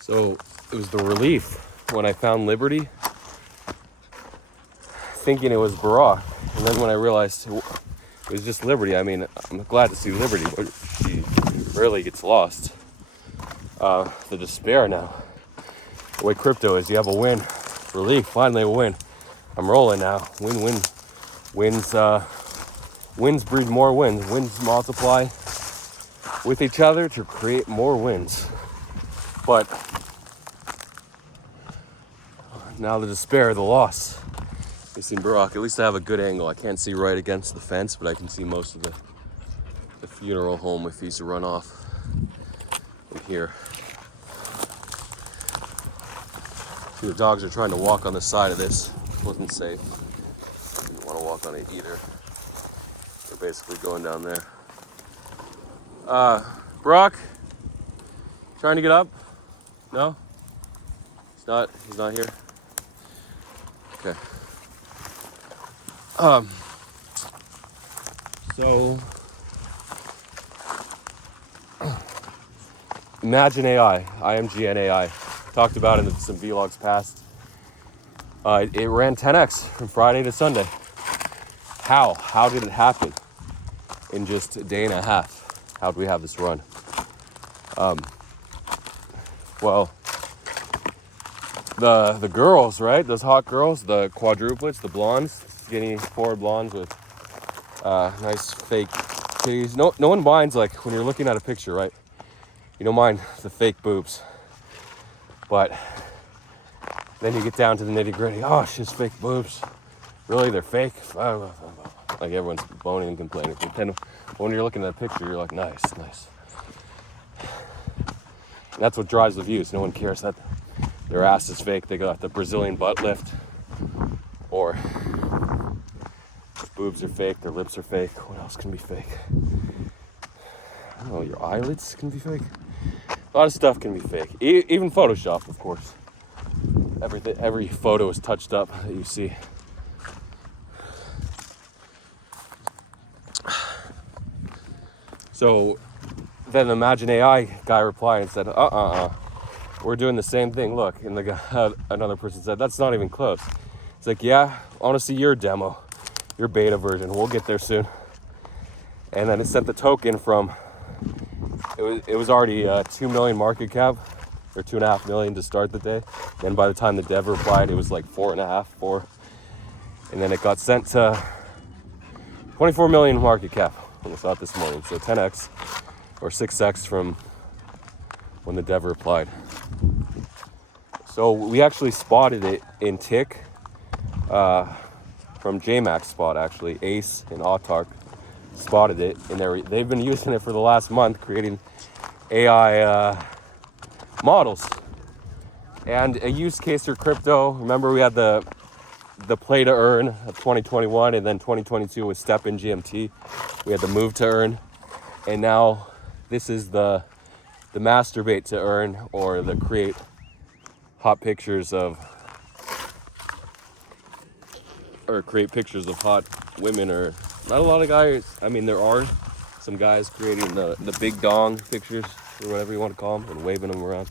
So it was the relief when I found Liberty, thinking it was Barack. And then when I realized it was just Liberty, I mean, I'm glad to see Liberty, but she rarely gets lost. The despair now. The way crypto is, you have a win. Relief, finally a win. I'm rolling now. Win. Wins breed more wins. Wins multiply with each other to create more wins. But now the despair, the loss. You've seen Barack. At least I have a good angle. I can't see right against the fence, but I can see most of the funeral home if he's to run off from here. See, the dogs are trying to walk on the side of this. Wasn't safe. You don't want to walk on it either. They're basically going down there. Brock, trying to get up? No? He's not here? Okay. So Imagine AI, IMGN AI. Talked about it in some vlogs past. It ran 10x from Friday to Sunday. How did it happen in just a day and a half? How did we have this run? Well, the girls, right? Those hot girls, the quadruplets, the blondes, skinny forward blondes with nice fake titties. No one minds, like when you're looking at a picture, right? You don't mind the fake boobs, but then you get down to the nitty gritty. Oh, she's fake boobs. Really, they're fake? Like everyone's boning and complaining. But then when you're looking at a picture, you're like, nice. And that's what drives the views. No one cares that their ass is fake. They got the Brazilian butt lift, or their boobs are fake, their lips are fake. What else can be fake? I don't know, your eyelids can be fake. A lot of stuff can be fake. Even Photoshop, of course. Every photo is touched up that you see. So then the Imagine AI guy replied and said, we're doing the same thing. Look, and the guy, another person said, that's not even close. It's like, yeah, I want to see your demo, your beta version. We'll get there soon. And then it sent the token from, it was already 2 million market cap, or 2.5 million to start the day. Then by the time the dev replied, it was like 4. And then it got sent to 24 million market cap when we saw it this morning. So 10x or 6x from when the dev replied. So we actually spotted it in Tick from JMax Spot, actually. Ace and Autark spotted it, and they've been using it for the last month, creating AI models. And a use case for crypto, remember we had the play to earn of 2021, and then 2022 was step in GMT. We had the move to earn, and now this is the masturbate to earn, or the create hot pictures of, or create pictures of hot women. Or not a lot of guys, I mean there are some guys creating the big dong pictures, or whatever you want to call them, and waving them around.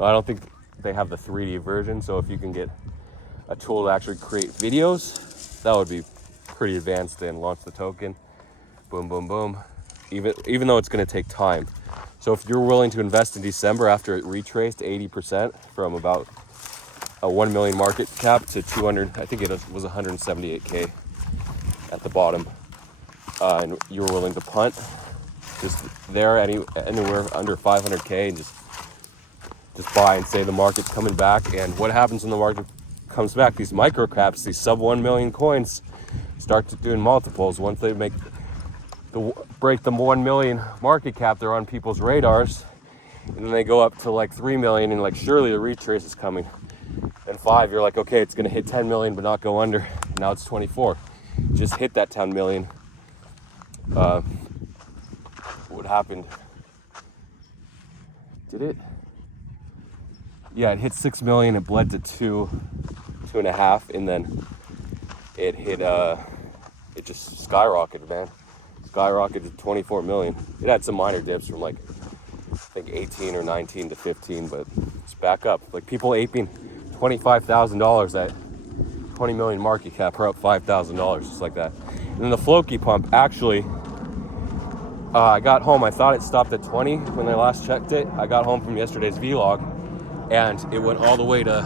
I don't think they have the 3D version, so if you can get a tool to actually create videos, that would be pretty advanced, and launch the token. Boom, boom, boom. Even though it's going to take time. So if you're willing to invest in December after it retraced 80% from about a 1 million market cap to 200, I think it was 178K at the bottom, and you were willing to punt just there anywhere under 500K, and just buy and say the market's coming back. And what happens when the market comes back? These micro caps, these sub 1 million coins start to doing multiples. Once they break the 1 million market cap, they're on people's radars, and then they go up to like 3 million, and like surely the retrace is coming. And 5, you're like, okay, it's gonna hit 10 million but not go under. Now it's 24. Just hit that 10 million. What happened? Did it? Yeah, it hit 6 million, it bled to 2.5, and then it hit it just skyrocketed, man. Skyrocketed to 24 million. It had some minor dips from like think 18 or 19 to 15, but it's back up. Like people aping $25,000 at 20 million market cap are up $5,000, just like that. And then the Floki pump, actually, I got home, I thought it stopped at 20 when I last checked it. I got home from yesterday's vlog and it went all the way to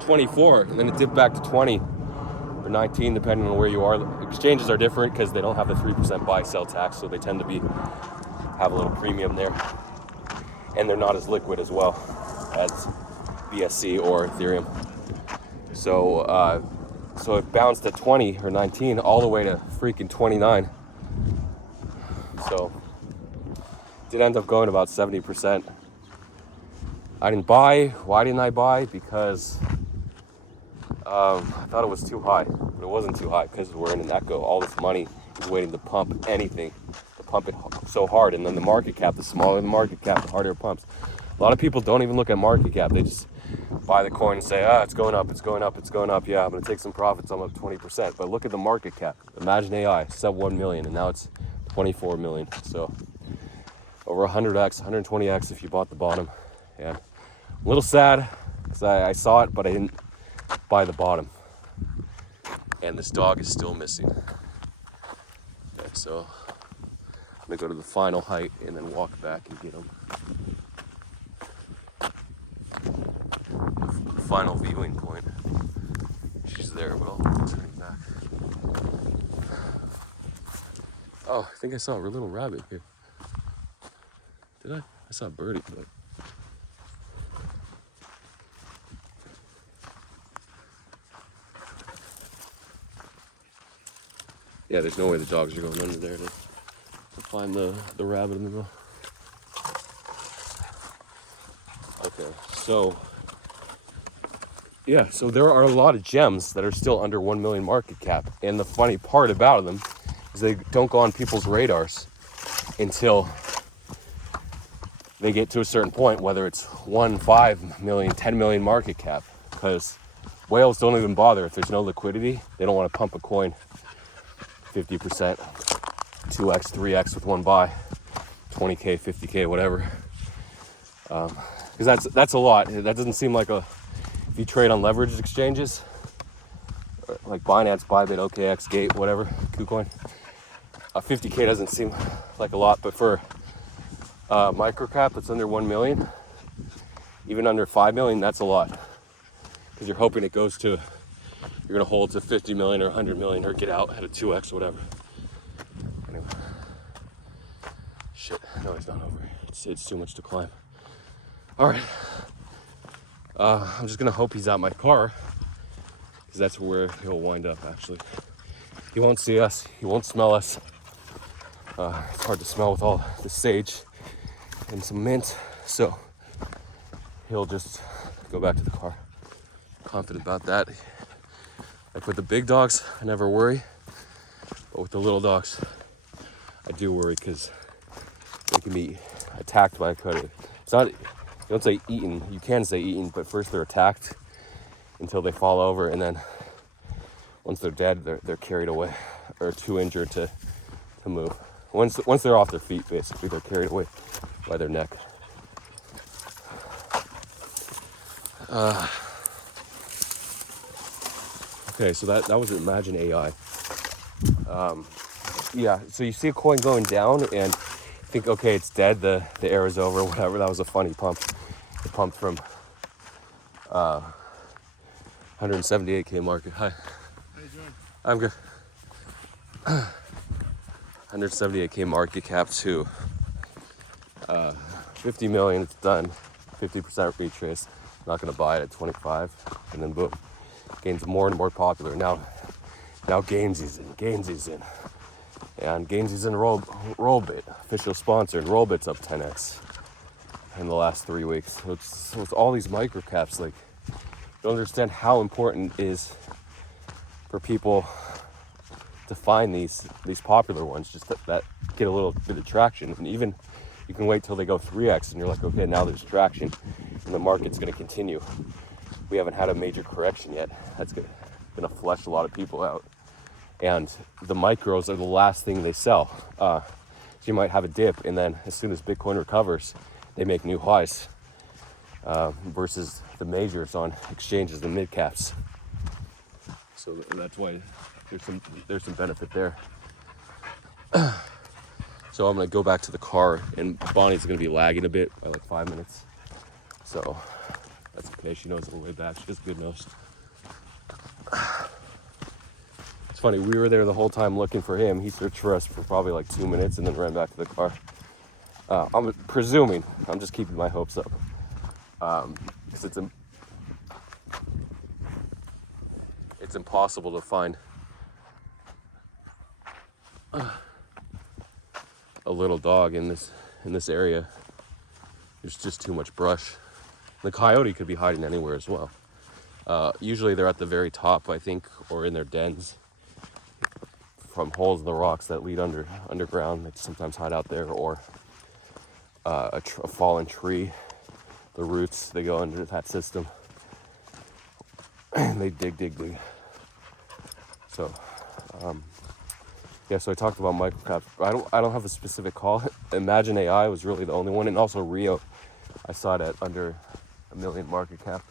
24, and then it dipped back to 20 or 19, depending on where you are. Exchanges are different because they don't have the 3% buy sell tax, so they tend to have a little premium there. And they're not as liquid as well as BSC or Ethereum. So so it bounced at 20 or 19 all the way to freaking 29. So did end up going about 70%. I didn't buy. Why didn't I buy? Because I thought it was too high, but it wasn't too high because we're in an echo. All this money is waiting to pump anything, to pump it so hard. And then the market cap, the smaller the market cap, the harder it pumps. A lot of people don't even look at market cap. They just buy the coin and say, it's going up, it's going up, it's going up. Yeah, I'm going to take some profits. I'm up 20%. But look at the market cap. Imagine AI, sub 1 million, and now it's 24 million. So over 100x, 120x if you bought the bottom. And a little sad because I saw it, but I didn't buy the bottom. And this dog is still missing. Okay, so I'm gonna go to the final height and then walk back and get him. The final viewing point. She's there, but I'll turn back. Oh, I think I saw a little rabbit here. Did I? I saw a birdie, but yeah, there's no way the dogs are going under there to find the rabbit in the middle. Okay, so yeah, so there are a lot of gems that are still under 1 million market cap. And the funny part about them is they don't go on people's radars until they get to a certain point, whether it's 1, 5 million, 10 million market cap. Because whales don't even bother if there's no liquidity. They don't want to pump a coin 50%, 2x, 3x with one buy, 20K, 50K, whatever. Because that's a lot. That doesn't seem like if you trade on leveraged exchanges, like Binance, Bybit, OKX, Gate, whatever, KuCoin, 50K doesn't seem like a lot, but for microcap that's under 1 million, even under 5 million, that's a lot. Because you're hoping it goes to, you're gonna hold to 50 million or 100 million or get out at a 2x, whatever. Anyway, shit, no, it's not over. It's too much to climb. All right, I'm just gonna hope he's at my car, because that's where he'll wind up. Actually, he won't see us, he won't smell us. It's hard to smell with all the sage and some mint, so he'll just go back to the car. Confident about that. Like with the big dogs, I never worry, but with the little dogs, I do worry because they can be attacked by a predator. It's not, you don't say eaten, you can say eaten, but first they're attacked until they fall over, and then once they're dead, they're carried away or too injured to move. Once they're off their feet, basically, they're carried away by their neck. Okay, so that was Imagine AI. Yeah, so you see a coin going down and think, okay, it's dead, the era is over, whatever. That was a funny pump. It pumped from 178K market. Hi. How you doing? I'm good. 178K market cap to 50 million, it's done. 50% retrace. Not gonna buy it at 25, and then boom. Gains more and more popular. Now Gainesy's in. And Gainesy's in Rollbit, official sponsor, and Rollbit's up 10x in the last 3 weeks. So it's all these micro caps, like, you don't understand how important it is for people to find these popular ones, just that get a little bit of traction. And even you can wait till they go 3x and you're like, okay, now there's traction and the market's gonna continue. We haven't had a major correction yet. That's gonna flush a lot of people out. And the micros are the last thing they sell. you might have a dip, and then as soon as Bitcoin recovers, they make new highs, versus the majors on exchanges, the mid caps. So that's why there's some benefit there. So I'm gonna go back to the car, and Bonnie's gonna be lagging a bit by like 5 minutes. So that's okay. She knows the way back. She has a good nose. It's funny, we were there the whole time looking for him. He searched for us for probably like 2 minutes and then ran back to the car. I'm presuming, I'm just keeping my hopes up. Because it's impossible to find a little dog in this area. There's just too much brush. The coyote could be hiding anywhere as well. Usually they're at the very top, I think, or in their dens from holes in the rocks that lead underground. They sometimes hide out there, or a fallen tree. The roots, they go under that system. And they dig. So, yeah, so I talked about microcaps. I don't have a specific call. Imagine AI was really the only one, and also Rio. I saw it at under $1 million market cap.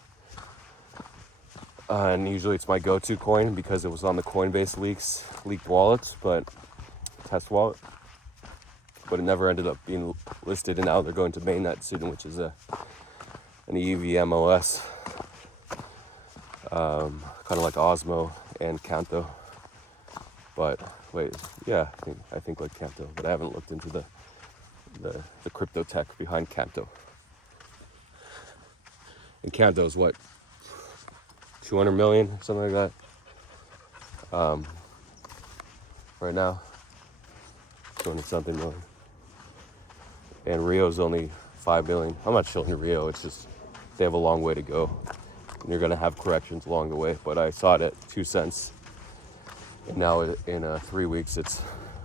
And usually it's my go-to coin because it was on the Coinbase leaked wallets, but test wallet. But it never ended up being listed, and now they're going to mainnet soon, which is an EVMOS, kind of like Osmo and Canto. But wait, yeah, I think like Canto, but I haven't looked into the crypto tech behind Canto. And Canto is what, 200 million, something like that. Right now, 200 something million. And Rio's only 5 billion. I'm not shilling Rio, it's just they have a long way to go. And you're gonna have corrections along the way, but I saw it at 2 cents. And now in 3 weeks,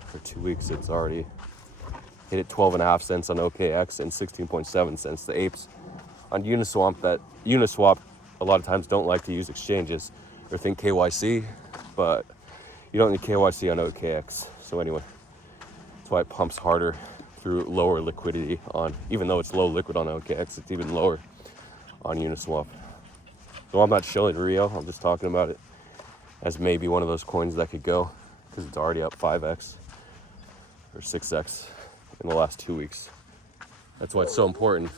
for 2 weeks, it's already hit at 12.5 cents on OKX and 16.7 cents. The apes on Uniswap a lot of times don't like to use exchanges or think KYC, but you don't need KYC on OKX. So anyway, that's why it pumps harder through lower liquidity on, even though it's low liquid on OKX, it's even lower on Uniswap. So I'm not shilling Rio, I'm just talking about it as maybe one of those coins that could go, because it's already up 5x or 6x in the last 2 weeks. That's why it's so important.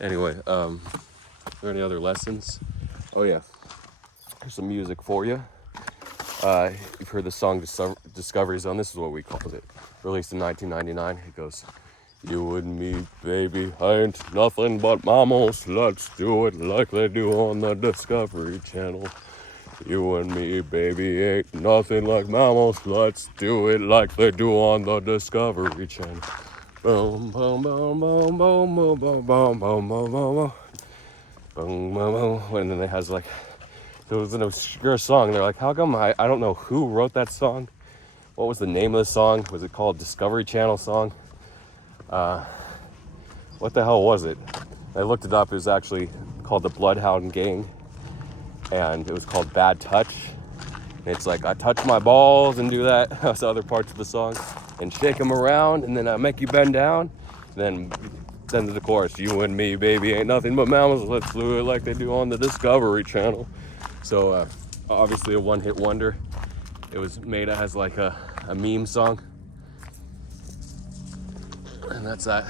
Anyway, are there any other lessons? Oh yeah, here's some music for you. You've heard the song Discovery Zone. This is what we called it. Released in 1999. It goes, "You and me, baby, ain't nothing but mammals. Let's do it like they do on the Discovery Channel. You and me, baby, ain't nothing like mammals. Let's do it like they do on the Discovery Channel. Boom, boom, boom, boom, boom, boom, boom, boom, boom, boom, boom, boom, boom, boom." And then it has like, it was an obscure song. They're like, how come I don't know who wrote that song? What was the name of the song? Was it called Discovery Channel song? What the hell was it? I looked it up. It was actually called the Bloodhound Gang, and it was called Bad Touch. And it's like, I touch my balls and do that. That's other parts of the song, and shake them around, and then I make you bend down. And then to the chorus, "You and me, baby, ain't nothing but mammals. Let's do it like they do on the Discovery Channel." So obviously a one-hit wonder. It was made as like a meme song, and that's that.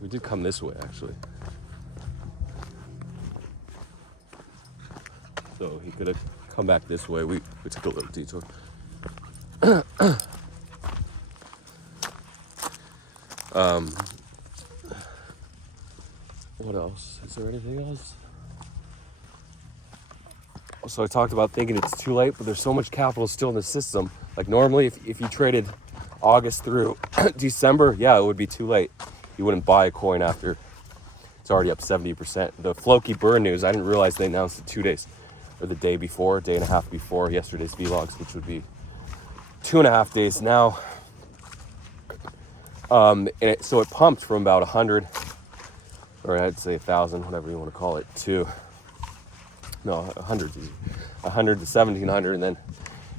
We did come this way, actually. So he could have come back this way. We took a little detour. What else? Is there anything else? So I talked about thinking it's too late, but there's so much capital still in the system. Like normally, if you traded August through December, yeah, it would be too late. You wouldn't buy a coin after it's already up 70%. The Floki burn news, I didn't realize they announced it 2 days, or the day before, day and a half before yesterday's vlogs, which would be 2.5 days now. So it pumped from about 100, or I'd say 1,000, whatever you want to call it, to 100 to 1,700, and then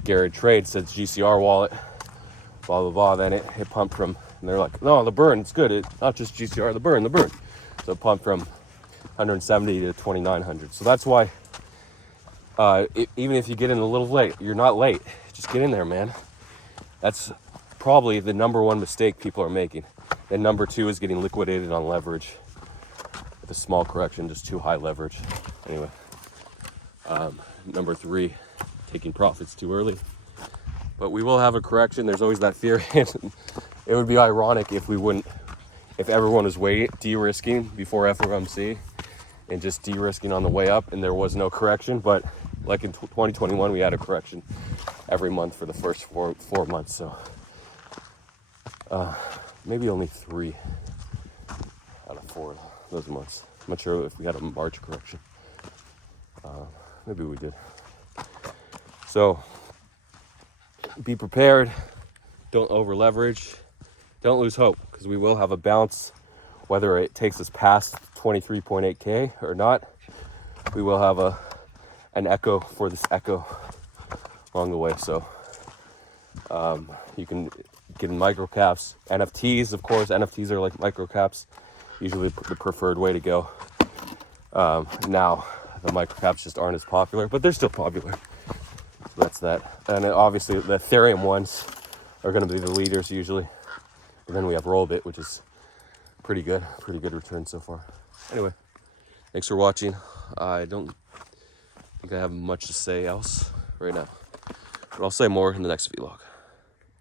Garrett Trade says GCR wallet, blah blah blah. Then it pumped from, and they're like, no, the burn, it's good. It's not just GCR, the burn. So it pumped from 170 to 2,900. So that's why, even if you get in a little late, you're not late. Just get in there, man. That's probably the number one mistake people are making. And number two is getting liquidated on leverage with a small correction, just too high leverage. Anyway, number three, taking profits too early. But we will have a correction. There's always that fear. It would be ironic if everyone was de-risking before FOMC and just de-risking on the way up and there was no correction. But like in 2021, we had a correction every month for the first four months. So maybe only 3 out of 4 of those months. I'm not sure if we had a March correction. Maybe we did. So be prepared. Don't over leverage. Don't lose hope, because we will have a bounce, whether it takes us past 23.8K or not. We will have an echo for this echo along the way. So you can get in micro caps, NFTs, of course. NFTs are like micro caps, usually the preferred way to go. Now the micro caps just aren't as popular, but they're still popular. So that's that. And then obviously the Ethereum ones are going to be the leaders usually. And then we have Rollbit, which is pretty good return so far. Anyway, thanks for watching. I don't think I have much to say else right now, but I'll say more in the next vlog.